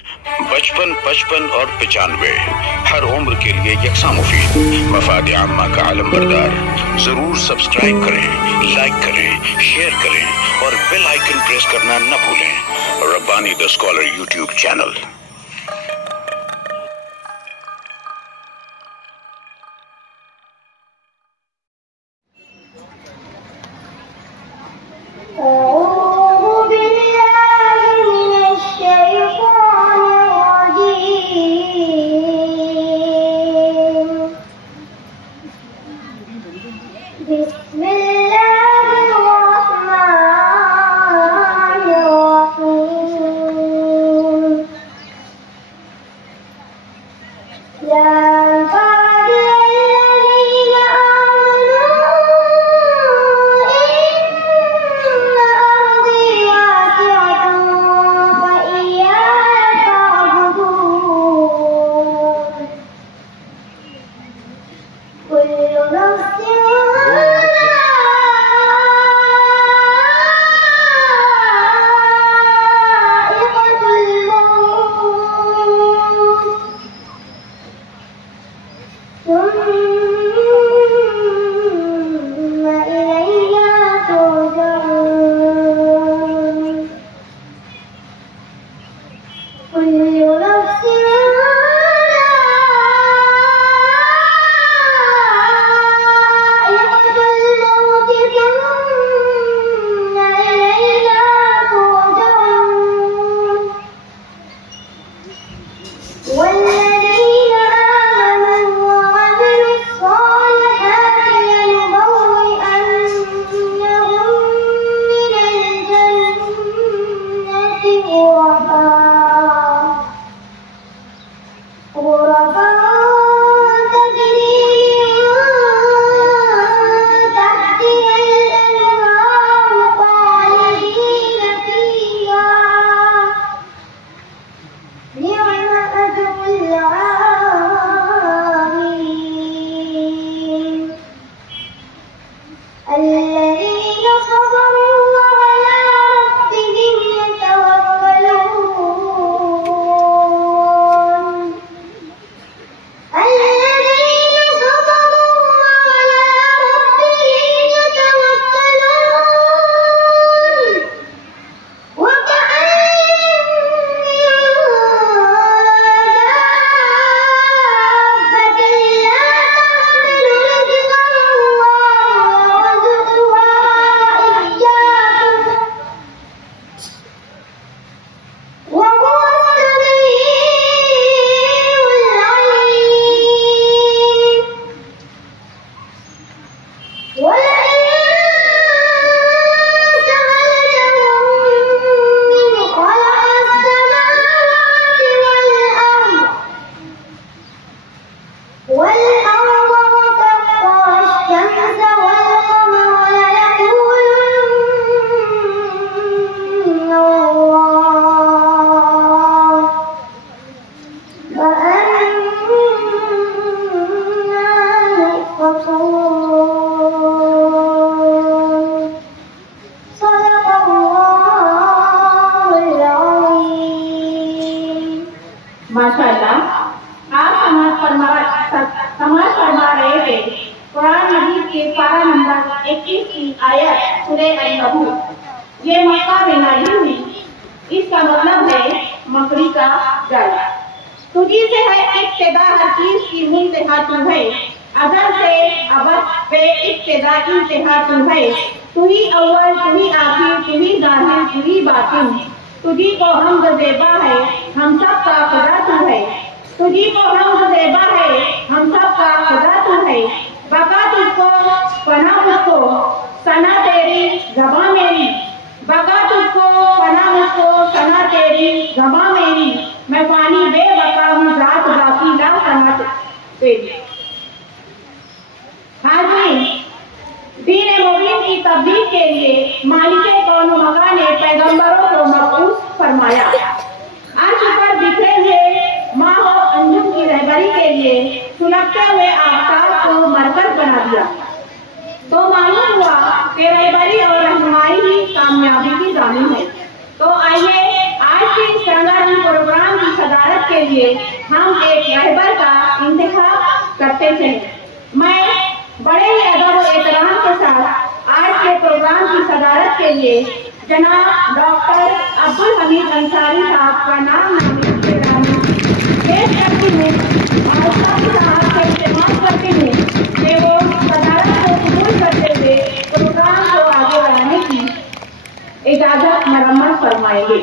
55, 55 और 95 हर उम्र के लिए यकसा मुफीद। मफाद आम्मा का आलम बरदार। जरूर सब्सक्राइब करें, लाइक करें, शेयर करें और बेल आइकन प्रेस करना न भूलें। Rabbani the scholar YouTube channel. माशाअल्लाह, आप समाज फरमा रहे थे कुरान मजीद के पारा नंबर 21 की आयत सूरह अन-नबूह। ये मक्का में नाजिल हुई। इसका मतलब है मकड़ी का जाल। तुझी से है इब्तिदा हर चीज की मुंतहा तू है, अज़ल से अबद पे इब्तिदा इंतहा तू है। तू ही अव्वल, तू ही आखिर, तू ही ज़ाहिर, तू ही बातिन। तुझी को हमद ज़ेबा है, हम सब का खुदा तू है। तुझी को हमद ज़ेबा है, हम सब का खुदा तू है। बका तुझको, पना मुझको, सना तेरी ज़बां मेरी। बका तुझको, पना मुझको, सना तेरी ज़बां मेरी। मैं पानी बेबका हूँ, ज़ात बाकी ला सना तेरी। हाज़रीन, दीन मुबीन की तब्दील के लिए मालिक कौन मकान ने पैगंबरों को मबऊस फरमाया। अर्श पर बिखरे हुए माह और अंजुम की रहबरी के लिए सुलगते हुए आफताब को मरकज बना दिया। तो मालूम हुआ कि रहबरी और रहनुमाई ही कामयाबी की दानी है। तो आइए आज के इस रंगारंग प्रोग्राम की के लिए हम एक रहबर का इंतखाब करते थे। मैं बड़े ही अदब और एहतराम के साथ आज के प्रोग्राम की सदारत के लिए जनाब डॉक्टर अब्दुल हमीद अंसारी साहब का नाम पेश करती हूँ और साहब से इस्तेमाल करती हूँ कि वो सदारत को कबूल करते हुए प्रोग्राम को आगे बढ़ाने की इजाजत मरम्मत फरमाएंगे।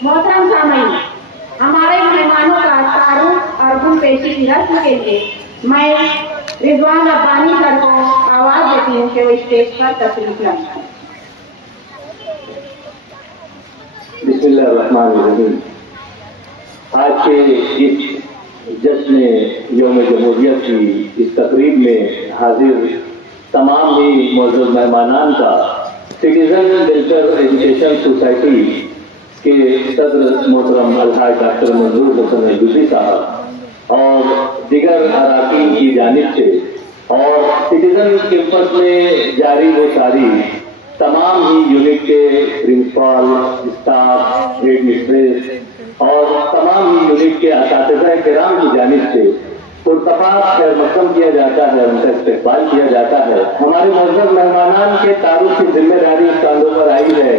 मोहतरम सामईन, हमारे मेहमानों का तारुफ और गुलपेशी की रस्म के लिए मैं रिजवान रब्बानी सर को आवाज देती हूँ कि वो स्टेज पर तशरीफ लाएं। बिस्मिल्लाहिर्रहमानिर्रहीम। आज के इस जश्न यौम जमहूरियत की इस तकरीब में हाजिर तमाम ही मौजूद मेहमानान का सिटीजन वेलफेयर एजुकेशन सोसाइटी के सदर मोहतरम अलहाज डॉक्टर मंजूर हुसैन अयूबी साहब और दिगर अराकीन की जानिब से और सिटीजन कैंपस में जारी वो सारी तमाम ही यूनिट के प्रिंसिपल, स्टाफ, हेड मिस्ट्रेस और तमाम ही यूनिट के असातिज़ा किराम की जानिब से पुरतफाक खैर मक़दम किया जाता है, उनका इस्तक़बाल किया जाता है। हमारे मौजूद मेहमानान के तारुफ की जिम्मेदारी इस कांधों पर आई है,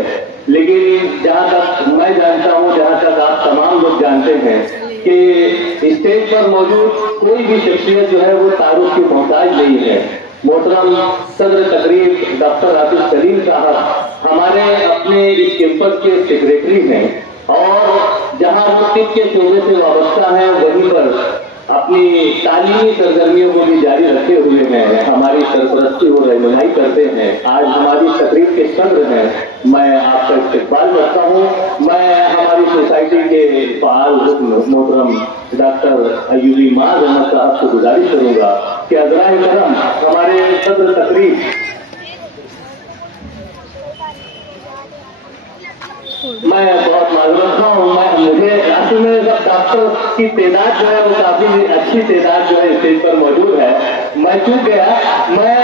लेकिन जहाँ तक मैं जानता हूँ, जहाँ तक आप तमाम लोग जानते हैं कि स्टेज पर मौजूद कोई भी शख्सियत जो है वो तारुफ की मोहताज नहीं है। मोहतरम सदर तकरीब डॉक्टर आतिफ सलीम साहब हमारे अपने इस कैंपस के सेक्रेटरी हैं और जहाँ वो तिब के शोबे से वाबस्ता है वहीं पर अपनी तालीमी सरगर्मियों को भी जारी रखे हुए हैं, हमारी सरपरस्ती और रहनुमाई करते हैं। आज हमारी तकरीब के सदर हैं, मैं आपका इस्तकबाल करता हूँ। मैं हमारी सोसाइटी के फाल रुकन मोहतरम डॉक्टर अयूबी माज अहमद साहब से गुजारिश करूंगा कि अज़राए करम हमारे सदर तकरीब मैं बहुत मालूम रखता हूँ। मुझे असल में डॉक्टर की तादाद जो है वो काफी अच्छी तादाद जो है स्टेज पर मौजूद है। मैं चूक गया। मैं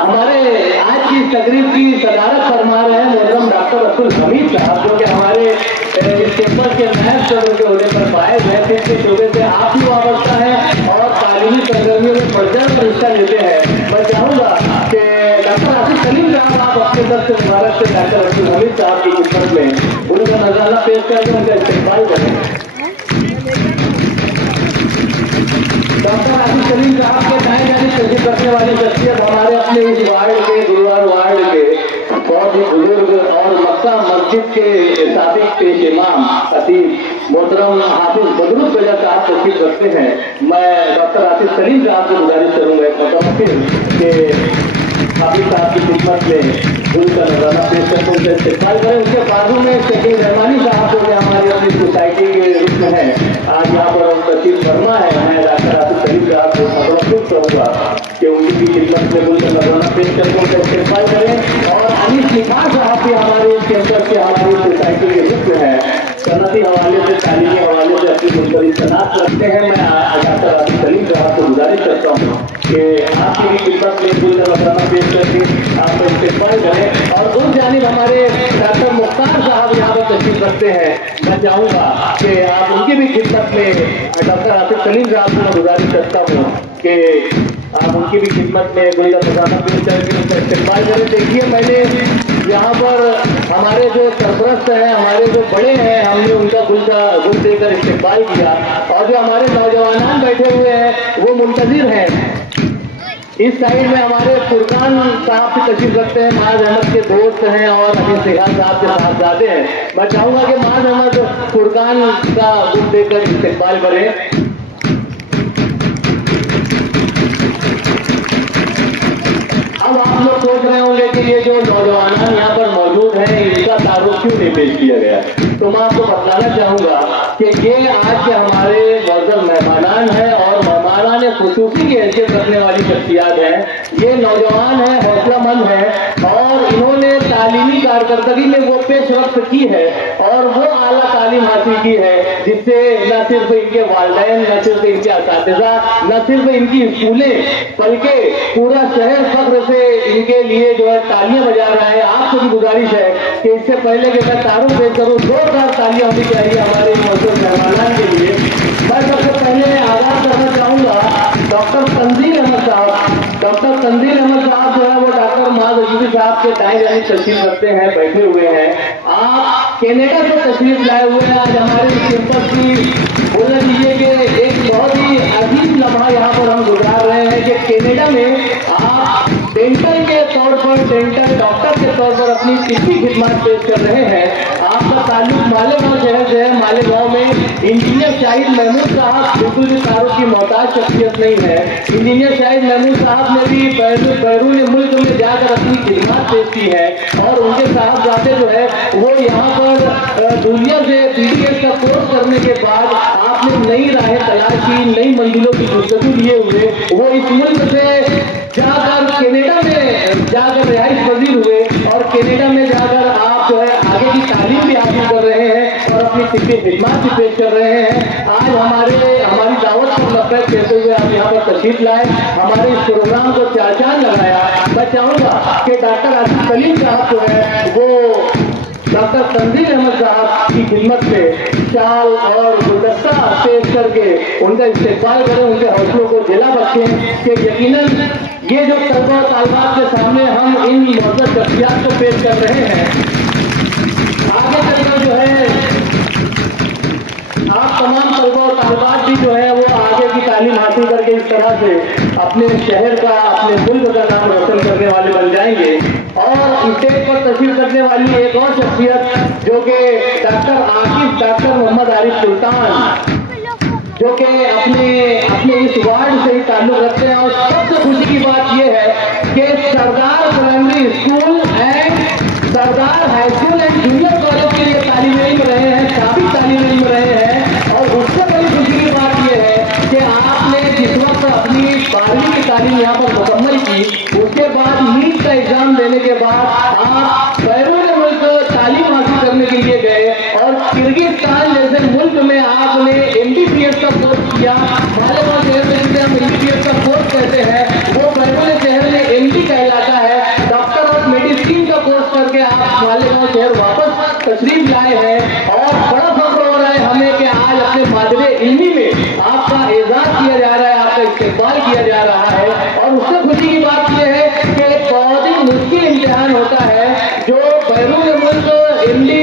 हमारे आज की तकरीब की सदारत फरमा रहे हैं मोहतरम डॉक्टर अब्दुल हमीद साहब, जो कि हमारे इस कैंपस के नायब सदर के होने पर फायद है, जिसके शोबे से आप भी वाबस्ता है और तालीमी सरगर्मियों में बढ़ चढ़ हिस्सा लेते हैं। मैं चाहूंगा कि डॉक्टर आतिफ सलीम साहब आप अपने तरफ से मुबारक से डॉक्टर अब्दुल हमीद साहब की खिदमत में उनका नजराना पेश करके उनका इस्तेमाल करें। डॉक्टर आतिफ सलीम साहब के दाएं जाने तस्दीक करने वाली शख्सियत हमारे अपने इस वार्ड के गुरुवार वार्ड के बहुत ही बुजुर्ग और मक्का मस्जिद के साबिक पेश इमाम खतीब मोहतरम हाफिज बदरुल बेजा साहब तशरीफ रखते हैं। मैं डॉक्टर आतिफ सलीम साहब को गुजारिश करूंगा एक मरतबा फिर कि हाफिज साहब की खिदमत में उनका नजराना पेश करके उनका इस्तेमाल करें। उसके बाजू में शकील रहमानी साहब जो हमारी अपनी सोसाइटी के रूप में है, आज यहाँ पर तशरीफ फरमा है। मैं डॉक्टर आतिफ सलीम साहब को समर्पित करूंगा कि उनकी खिदमत में उनका नजराना पेश करके उनका इस्तेमाल करें। और अनिस निफार साहब भी हमारे इस कैंपस के हमारी सोसाइटी के रूप में है, सनती हवाले से तालीमी हवाले से अपनी मुनफरिद सनात रखते हैं। मैं डॉक्टर आतिफ सलीम साहब को गुजारिश करता हूँ कि आपकी भी खिदमत में उनका नजराना पेश करके आपका इस्तेमाल करें। और उस जानिब हमारे डॉक्टर मुख्तार साहब यहाँ पर तशरीफ रखते हैं। मैं चाहूँगा कि आप उनकी भी खिदमत में डॉक्टर आतिफ सलीम साहब को मैं गुजारिश करता हूँ कि आप उनकी भी खिदमत में उनका नजराना पेश करके उनका इस्तेमाल करें। देखिए, मैंने यहाँ पर हमारे जो सरपरस्त हैं, हमारे जो बड़े हैं, हमने उनका गुल देकर इस्तेमाल किया और जो हमारे नौजवान बैठे हुए हैं वो मुंतजिर हैं। इस साइड में हमारे फुरकान साहब की तशरीफ रखते हैं, माज अहमद के दोस्त हैं और अमीर सिहाल साहब के साहबजादे हैं। मैं चाहूंगा कि माज अहमद फुरकान का गुल देकर इस्तेमाल करें। अब आप लोग सोच रहे होंगे कि ये जो नौजवान यहाँ पर मौजूद हैं इनका तारुफ क्यों नहीं पेश किया गया, तो मैं आपको बताना चाहूंगा कि ये आज के हमारे मौजूद मेहमानान हैं और मेहमानान खुसूसी की हैसियत रखने वाली शख्सियात हैं। ये नौजवान हैं, हौसलामंद हैं और इन्होंने तालीमी कारकर्दगी में वो पेशरफ्त की है और वो आला तालीम हासिल की है जिससे न सिर्फ इनके वालिदैन, न सिर्फ इनके असातिज़ा, न सिर्फ इनकी स्कूलें, बल्कि पूरा शहर फख्र से इनके लिए जो है तालियां बजा रहा है। आपसे भी गुजारिश है कि इससे पहले कि मैं तारुफ पेश करूँ, 2 तालियां होनी चाहिए हमारे मौजूद मेहमानान के लिए। मैं सबसे पहले आगाज करना चाहूंगा डॉक्टर तंजील अहमद साहब। डॉक्टर तंजील अहमद साहब जो है वो डॉक्टर मुआज़ अयूबी साहब के दाएं जानिब तशरीफ रखते हैं, बैठे हुए हैं। आप कनाडा से तशरीफ लाए हुए हैं। आज हमारे कैंपस की बोलना चाहिए कि एक बहुत ही अजीब लम्हा यहाँ पर हम गुजार रहे हैं कि कनाडा में आप डेंटल के तौर पर, डेंटल डॉक्टर के तौर पर अपनी तिब्बी खिदमत पेश कर रहे हैं। आपका ताल्लुक मालेगांव शहर से है। मालेगांव में इंजीनियर शाहिद महमूद साहब बिल्कुल भी तारुफ की मोहताज शख्सियत नहीं है। इंजीनियर शाहिद महमूद साहब ने भी बैरून मुल्क में जाकर अपनी खिदमत पेश की है और उनके साहबजादे जो है वो यहाँ पर दुनिया से BDS का कोर्स करने के बाद आपने नई राहें तलाश की, नई मंजिलों की गुफ्तगू लिए हुए वो इस मुल्क से जाकर कनाडा में जाकर रिहाइश पजीर हुए और कनाडा में जाकर आप जो है आगे की तालीम भी हासिल कर रहे हैं और अपनी तिब्बी खिदमत भी पेश कर रहे हैं। आज हमारी दावत पर लब्बैक कहते हुए आप यहाँ पर तशरीफ लाए, हमारे इस प्रोग्राम को चार चांद लगाया। मैं चाहूँगा कि डॉक्टर आसिफ सलीम साहब जो है वो डॉक्टर तंजील अहमद साहब की खिदमत में शाल और गुलदस्ता पेश करके उनका इस्तेमाल करें, उनके हौसलों को जिला बख्शें कि यकीनन ये जो तलबा और तालिबात के सामने हम इन मौजूद शख्सियात को पेश कर रहे हैं, आगे चलकर जो है आप तमाम तलबा और तालिबात भी जो है वो आगे की तालीम हासिल करके इस तरह से अपने शहर का, अपने मुल्क का नाम रोशन करने वाले बन जाएंगे। और स्टेज पर तशरीफ करने वाली एक और शख्सियत जो कि डॉक्टर मोहम्मद आरिफ सुल्तान, जो कि अपने इस वार्ड से ही ताल्लुक रखते हैं। और सबसे खुशी की बात यह है कि Sardar primary school and Sardar high school and junior college के लिए तालीम इल्म रहे हैं, काफी तालीम इल्म रहे हैं। और उससे बड़ी खुशी की बात यह है कि आपने जिस वक्त अपनी 12वीं की तालीम यहाँ पर मुकम्मल की, उसके बाद नीट का एग्जाम देने के बाद आप बैरून मुल्क तालीम हासिल करने के लिए गए और किर्गिस्तान जैसे मुल्क में आपने MBBS का कोर्स किया। मालेगांव शहर में जिसे हम MBBS का कोर्स कहते हैं, वो बैरून शहर में MD कहलाता है। डॉक्टर ऑफ मेडिसिन का कोर्स करके आप मालेगांव शहर वापस तशरीफ लाए हैं और बड़ा फख्र हो रहा है हमें कि आज अपने मादरे इल्मी में आपका एजाज किया जा रहा है, आपका इस्तेमाल किया जा रहा है। और उससे खुशी की बात यह है कि बहुत ही मुश्किल इम्तिहान होता है जो बैरून मुल्क MD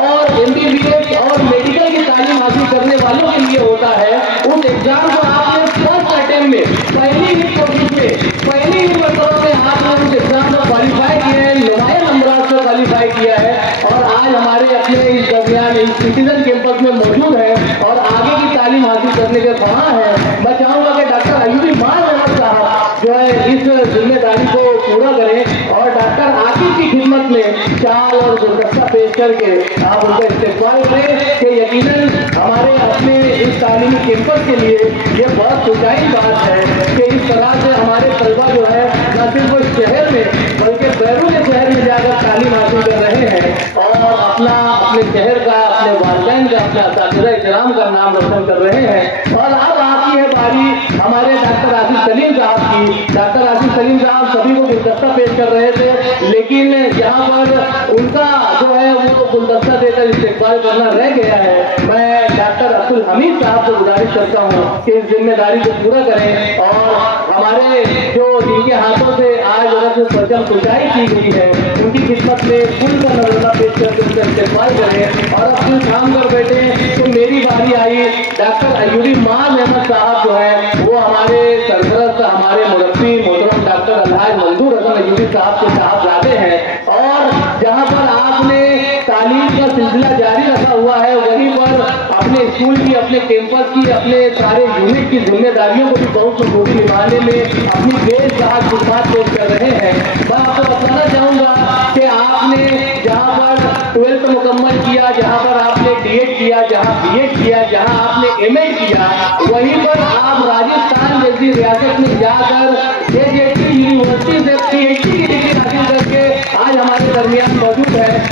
और MBBS और मेडिकल की तालीम हासिल करने वालों के लिए होता है। उस एग्जाम को आपने फर्स्ट अटेम्प्ट में, पहली ही कोशिश में, पहली ही मरतबा में आपने उस एग्जाम को क्वालिफाई किया है, नुमाया नंबरात से क्वालिफाई किया है और आज हमारे अपने इस दरमियान इस सिटीजन कैंपस में मौजूद है और आगे की तालीम हासिल करने के ख्वाह है। मैं चाहूंगा कि डॉक्टर अयूबी अहमद साहब जो है इस जिम्मेदारी को पूरा करें और डॉक्टर आकिब की खिदमत में शाल और गुलदस्ता पेश करके आप उनका इस्तेमाल करें कि यकीनन हमारे अपने इस तालीमी कैंपस के लिए ये बहुत खुशाई बात है कि इस तरह से हमारे तलबा जो है न सिर्फ शहर में बल्कि बैरून शहर में जाकर तालीम हासिल कर रहे हैं और अपने शहर का, अपने वालिदैन का, अपने असातिज़ा इकराम का नाम रोशन कर रहे हैं। और अब आती है बारी हमारे डॉक्टर आसिफ सलीम साहब की। डॉक्टर आसिफ सलीम साहब सभी को गुलदस्ता पेश कर रहे थे, लेकिन यहाँ पर उनका जो है वो गुलदस्ता देकर इस्तेमाल करना रह गया है। मैं डॉक्टर अब्दुल हमीद साहब से गुजारिश करता हूँ कि इस जिम्मेदारी को पूरा करें और हमारे जो जिनके हाथों से आज परचम कुशाई की गई है उनकी खिदमत में फूल का नजराना पेश करके उनका इस्तेमाल करें। और अब कुछ काम कर बैठे तो मेरी बारी आई। डॉक्टर अयूबी अहमद साहब जो है वो हमारे सरपरस्त, हमारे मुरब्बी मोहतरम डॉक्टर अलहाज मंजूर हसन अयूबी साहब के साहबजादे हैं और जहाँ पर आपने तालीम का सिलसिला जारी रखा हुआ है वहीं पर अपने स्कूल की, अपने कैंपस की, अपने सारे यूनिट की जिम्मेदारियों को भी बहुत बखूबी निभाने में अपनी बेसहारा खिदमत पेश कर रहे हैं। मैं आपको बताना चाहूँगा कि आपने जहाँ पर 12th मुकम्मल किया, जहाँ पर आपने D.Ed किया, जहाँ B.Ed किया, जहाँ आपने M.Ed किया, वहीं पर आप राजस्थान जैसी रियासत में जाकर JJT यूनिवर्सिटी से PhD की डिग्री हासिल करके आज हमारे दरमियान मौजूद है।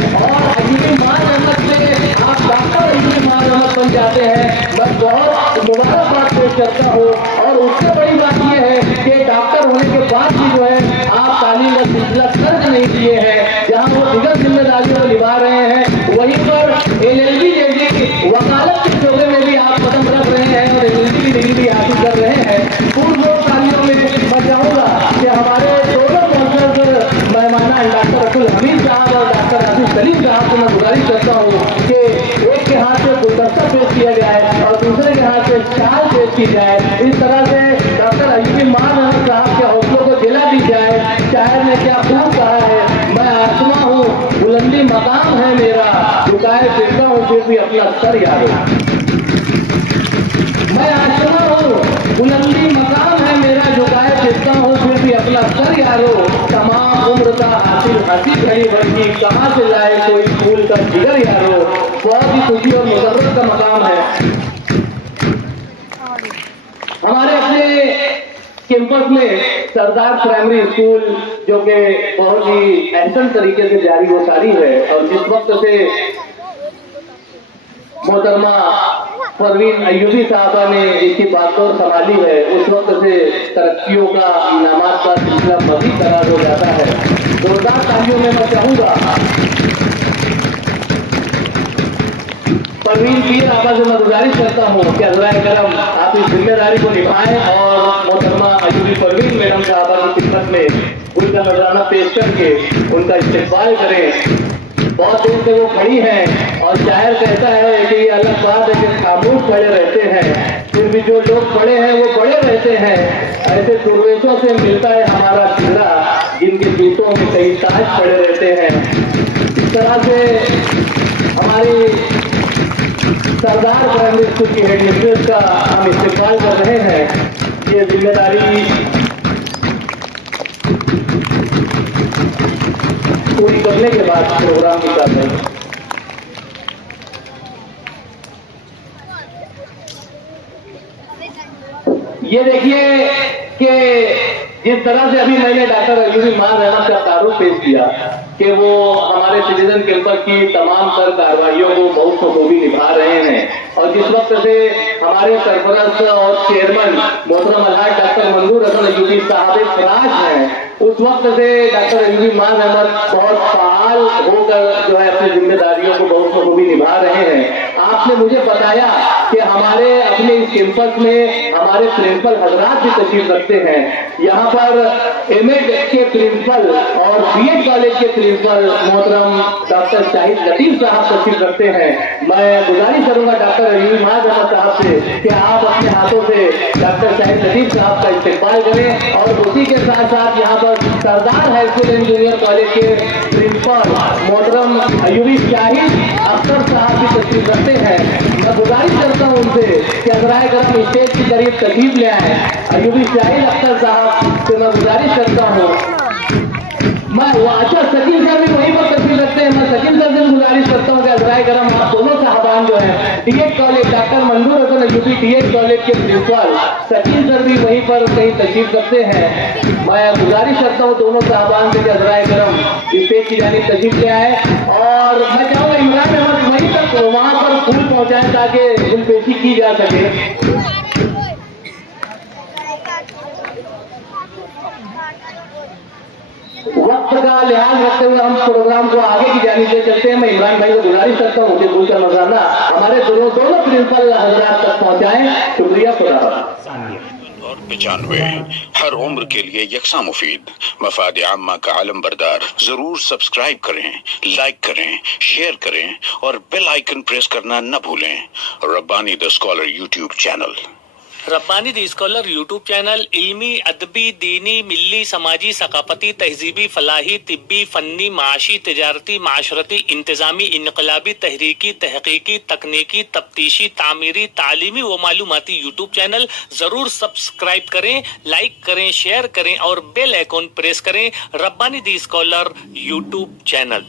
मुबारकबाद पेश करता हूँ। और उससे बड़ी बात यह है कि डॉक्टर होने के बाद भी जो है आप तालीम का सिलसिला कर्ज नहीं किए हैं। जहाँ वो दिगर जिम्मेदारियों को निभा रहे हैं, वहीं पर LLB जैसी वकालत के शोबे में भी आप कदम रख रहे हैं और LLB की डिग्री भी हासिल कर रहे हैं। पूर्ण कार्यों में मैं चाहूँगा कि हमारे दोनों काउंसलर मेहमाना डॉक्टर अब्दुल हमीद साहब और डॉक्टर आसिफ सलीम साहब को मैं गुजारिश करता हूँ कि एक के हाथ से गुलदस्ता पेश किया जाए और दूसरे के हाथ से शाल पेश की जाए। इस तरह से डॉक्टर अयूबी मान साहब के हौसलों को जिला दी जाए। शायर ने क्या खूब कहा है, मैं आसमां हूँ बुलंदी मकाम है मेरा, झुकाए फिरता हूँ फिर भी अपना सर यारो। मैं आसमां हूँ बुलंदी मकाम है मेरा, झुकाए फिरता हूँ फिर भी अपना सर यारो। तमाम उम्र का हासिल हंसी घड़ी भरती, कहाँ से लाए कोई फूल का जिगर यारो। बहुत ही खुशी और मुजर्रत का मकाम है। हमारे अपने कैंपस में सरदार प्राइमरी स्कूल जो कि बहुत ही एहसन तरीके से जारी व सारी है, और जिस वक्त से मोहतरमा परवीन अयूबी साहबा ने इसकी बातों संभाली है, उस वक्त से तरक्कियों का इनामात का सिलसिला मजीद करार हो जाता है। जोरदार तालियों में मैं चाहूंगा परवीन पीर आपा से मैं गुजारिश करता हूँ कि अज़राए करम आप इस जिम्मेदारी को निभाएं और मोहतरमा अयूबी परवीन मैडम साहबा की खिदमत में उनका नजराना पेश करके उनका इस्तेक़बाल करें। बहुत देर से वो खड़ी हैं और शायर कहता है कि ये अलग बात है कि खामोश खड़े रहते हैं, फिर भी जो लोग खड़े हैं वो बड़े रहते हैं। ऐसे दुर्वेशों से मिलता है हमारा चेहरा, जिनके जूतों में कई ताज पड़े रहते हैं। इस तरह से हमारी सरदार प्राइमरी स्कूल की हेडमिस्ट्रेस का हम इस्तेमाल कर रहे हैं। ये जिम्मेदारी पूरी करने के बाद प्रोग्राम की कर रहे हैं। ये देखिए कि जिस तरह से अभी मैंने डॉक्टर अयूबी मान रहमत का तारुफ पेश किया कि वो हमारे सिटीजन कैंपस की तमाम तर कार्रवाइयों को बहुत बखूबी निभा रहे हैं, और जिस वक्त से हमारे सरपरस्त और चेयरमैन मोहतरम अलहाज डॉक्टर मंजूर हसन अयूबी साहब फराज हैं, उस वक्त से डॉक्टर अयूबी मान रहमत बहुत फाल होकर जो है अपनी जिम्मेदारियों को बहुत बखूबी निभा रहे हैं। आपने मुझे बताया कि हमारे अपने इस कैंपस में हमारे प्रिंसिपल हजरात भी तशरीफ रखते हैं। यहाँ पर एमएड के प्रिंसिपल और बीएड कॉलेज के प्रिंसिपल मोहतरम डॉक्टर शाहिद लतीफ साहब तशरीफ रखते हैं। मैं गुजारिश करूंगा डॉक्टर अयूबी मान रहमत साहब से कि आप अपने हाथों से डॉक्टर शाहिद लतीफ साहब का इस्तेक़बाल करें, और उसी के साथ साथ यहाँ पर Sardar high school and junior college के प्रिंसिपल मोहतरम अयूबी शाहिद अख्तर साहब भी तशरीफ रखते हैं। मैं गुजारिश करता हूँ उनसे कि अज़राए करम स्टेज की करीब तशरीफ ले आए। अयूबी शाहिद अख्तर साहब से मैं गुजारिश करता हूँ, मैं अच्छा शकील सर भी वहीं पर तशरीफ रखते हैं। मैं शकील सर से गुजारिश करता हूँ कि अज़राए करम आप दोनों साहबान जो है डीएड कॉलेज डॉक्टर मंजूर हसन अयूबी डीएड कॉलेज के प्रिंसिपल शकील सर भी वहीं पर कहीं तशरीफ रखते हैं। मैं गुजारिश करता हूँ दोनों साहबान से कि अज़राए करम स्टेज की जानिब तशरीफ ले आए, और मैं चाहूँगा इमरान अहमद वहीं तक वहाँ पर फूल पहुँचाएं ताकि फूलपेशी की जा सके। वक्त का लिहाज रखते हुए हम प्रोग्राम को आगे की जानिब ले चलते हैं। मैं इमरान भाई को गुजारिश करता हूँ कि फूल का नजराना हमारे दोनों प्रिंसिपल हजरात तक पहुँचाएं। शुक्रिया। खुदा और 95 हर उम्र के लिए यकसा मुफीद मफाद आम्मा का आलम बरदार। जरूर सब्सक्राइब करें, लाइक करें, शेयर करें और बेल आइकन प्रेस करना न भूलें। Rabbani the scholar YouTube channel. Rabbani the scholar YouTube channel इल्मी, अदबी, दीनी, मिल्ली, समाजी, सकाफती, तहजीबी, फलाही, तिब्बी, फन्नी, माशी, तिजारती, माशरती, इंतजामी, इनकलाबी, तहरीकी, तहकीकी, तकनीकी, तफ्तीशी, तामीरी, तालीमी व मालूमाती यूट्यूब चैनल जरूर सब्सक्राइब करें, लाइक करें, शेयर करें और बेल आइकॉन प्रेस करें। Rabbani the scholar YouTube channel.